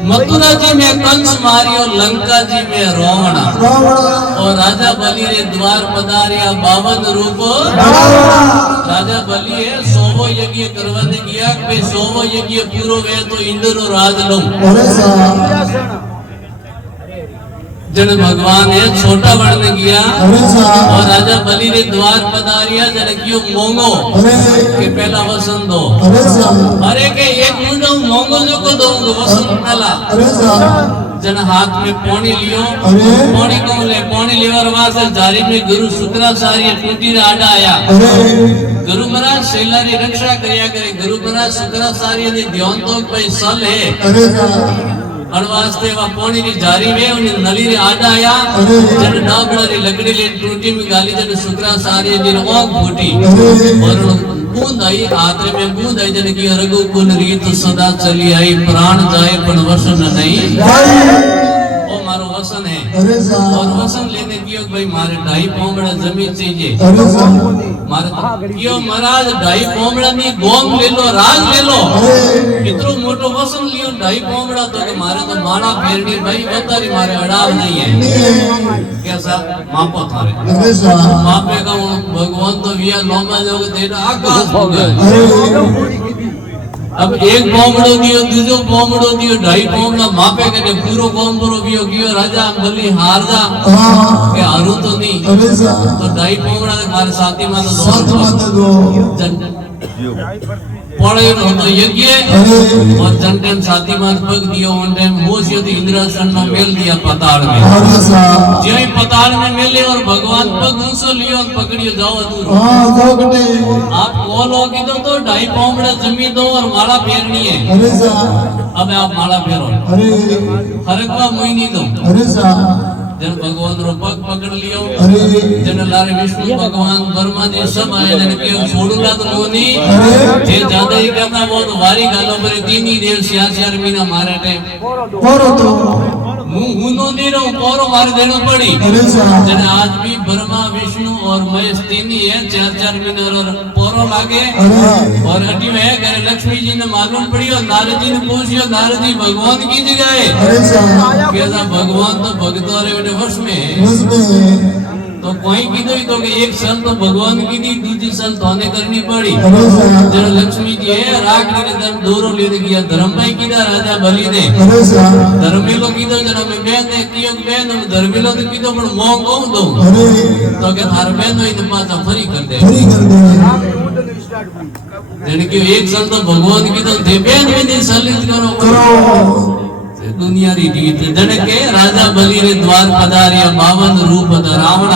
मथुरा जी में कंस मारियो, लंका जी में रावण, और राजा बलि रे द्वार पधारिया 52 रूप। राजा बलि 100 यज्ञ करवाने गया, 100 यज्ञ पूरो वे तो इंद्र राज लो। जन भगवान है छोटा बनने गया, और राजा बलि रे द्वार पधारिया, जन क्यों मोंगो के पहला वसन दो। अरे के एक मुंडो मोंगो जो को दो वसन पहला। जन हाथ में पानी लियो, पानी को ले, पानी लेवर वास्ते जारी में गुरु शुक्राचार्य टूटी रे आडा आया। गुरु महाराज शैला री रक्षा करया करे। गुरु महाराज शुक्राचार्य ने ध्यान तो भाई सल है अणवास्ते वा पानी री जारी में उन नली रे आडा आया। जन डाबड़ा री लकड़ी ले टूटी में गाली, जन शुक्राचार्य जी रो फूटी और बूंद आई, हाथ में बूंद आई। जन की रघुकुल रीत सदा चली आई, प्राण जाए पर वसन नहीं। ओ मारो वसन है, और वसन लेने कियो भाई मारे 2.5 पोमड़ा जमीन चाहिए। मारे कियो महाराज 2.5 पोमड़ा नी गोम ले लो, राज ले लो। कितरो मोटो वसन लियो 2.5 पोमड़ा, तो के मारे तो माना फेरनी भाई बतारी मारे अड़ाव नहीं है। कैसा मापो थारे मापे का भगवान तो विया लोमा लोग देना आकाश हो गए। अब एक पोमड़ो दियो, दूसरो पोमड़ो दियो, 2.5 पोमड़ा मापे के पूरो पोमड़ो दियो कियो राजा बलि हार जा के हारू तो नहीं, तो 2.5 पोमड़ा मारे साथी में तो पड़े तो यज्ञ, और जनटन साथी में पग दियो। उन टाइम होशियो तो इंद्रासन में मेल दिया पताल में। जय पताल में मेले और भगवान पग ऊंचो लियो, पकड़ियो जाओ दूर। आप बोलो की तो 2.5 पोमड़ा जमीन दो और माला फेरनी है। अब आप माला फेरो, हरकवा मुई नहीं दो। जन भगवान रो पग पकड़ लियो, जन लारे विष्णु भगवान ब्रह्मा जी सब आए। जन के छोड़ूला तो मोनी जे ज्यादा ही करता वो तो वारी गालो पर 3 ही देव 4 महीना मारे टाइम पोरो तो मुनो नहीं रहो, पोरो मार देनो पड़ी। जन आज भी ब्रह्मा विष्णु और महेश 3 ही है, 4 महीने और पोरो लागे। और हटी में करे लक्ष्मी जी ने मालूम पड़ियो, नारद जी ने पूछियो, नारद जी भगवान की जगह है। कैसा भगवान तो भगतों रे वश में तो कोई कीधो ही तो कि एक सल तो भगवान की दी, दूसरी सल तो ने करनी पड़ी। जन लक्ष्मी जी है राग ने धर्म दोरो लेने गया, धर्म भाई कीधा राजा बलि ने धर्मेलो कीधो। जन में बेन ने कियो बेन हम धर्मेलो तो कीधो पण मोंग कोम दो, तो के थार बेन इन पाछा फरी कर दे। जन के एक सल तो भगवान कीधो दे बेन विधि सलित करो दुनिया री रीत। जन के राजा बलि रे द्वार पधारिया 52 रूप रावण